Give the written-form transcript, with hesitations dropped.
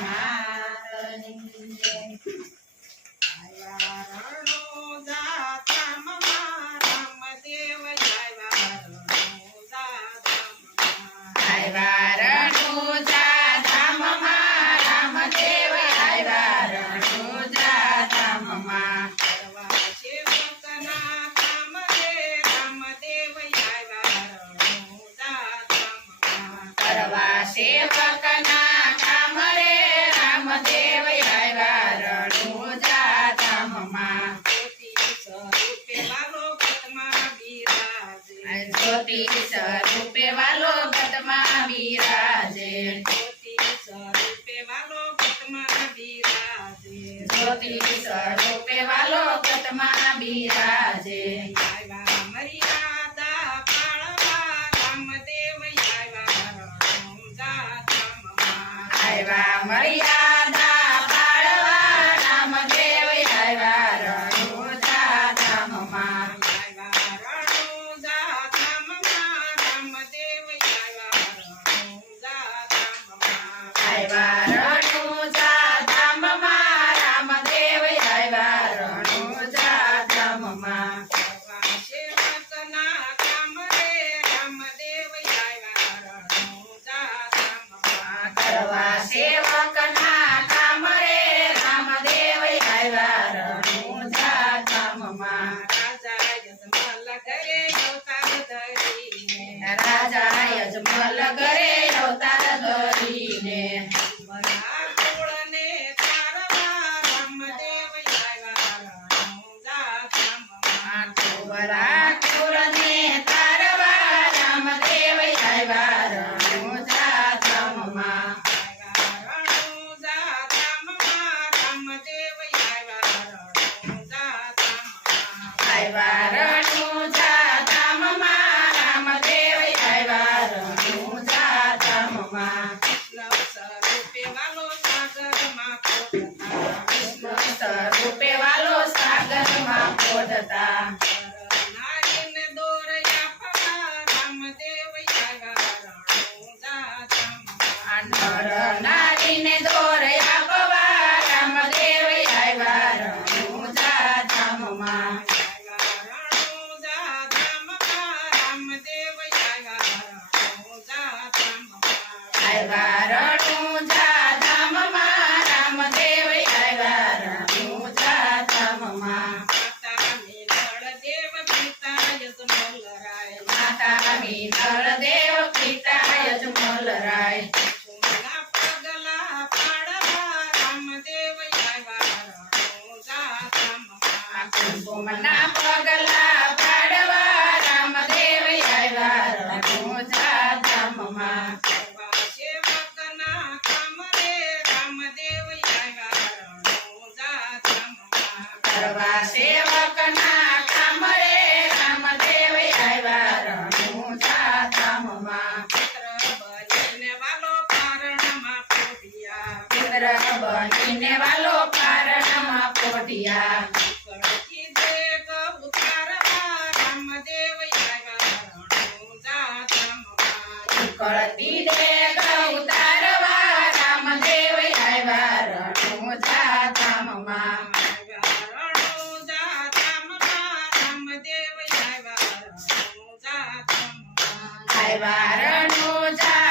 માતની જય. આવ્યા રણુજાધામમાં રામદેવ આવ્યા રણુજાધામમાં. આવ્યા રણુજાધામમાં રામદેવ આવ્યા રણુજાધામમાં. કરવા સેવકના કામ રે રામદેવ આવ્યા રણુજાધામમાં. જ્યોતિ સ્વરૂપે વાલો ગતમાં બિરાજે. જ્યોતિ સ્વરૂપે વાલો ગતમાં બિરાજે. મર્યાદા પાળવા રામદેવ આવ્યા રણુજાધામમાં. આવ્યા મર્યાદા પાળવા રામદેવ આવ્યા રણુજાધામમાં. આવ્યા રણુજાધામમાં રામદેવ આવ્યા રણુજાધામમાં. કરવા સેવકના કામ રે રામદેવ આવ્યા રણુજાધામમાં. રાજા યજમલ ઘરે અવતાર ધરીને. વરાતુરને તારવા રામદેવ આવ્યા રણુજાધામમાં. આવ્યા રણુજાધામમાં રામદેવ આવ્યા રણુજાધામમાં. સ્વરૂપે વાલો સાગરમાં પોઢતા. નર નારીને દોર આપવા રામદેવ આવ્યા રણુજાધામમાં. આવ્યા રણુજાધામમાં રામદેવ આવ્યા રણુજાધામમાં. માતા મિનળ દેવ પિતા યજમલરાય. કુમના પગલા પાડવા રામદેવ આવ્યા રણુજાધામમાં. કરવા સેવકના કામ રે રામદેવ આવ્યા રણુજાધામમાં. પુત્ર બનીને વાલો પારણમાં પોઢિયા. કળતી દેગ ઉતારવા રામદેવ આવ્યા રણુજાધામમાં. આવ્યા રણુજા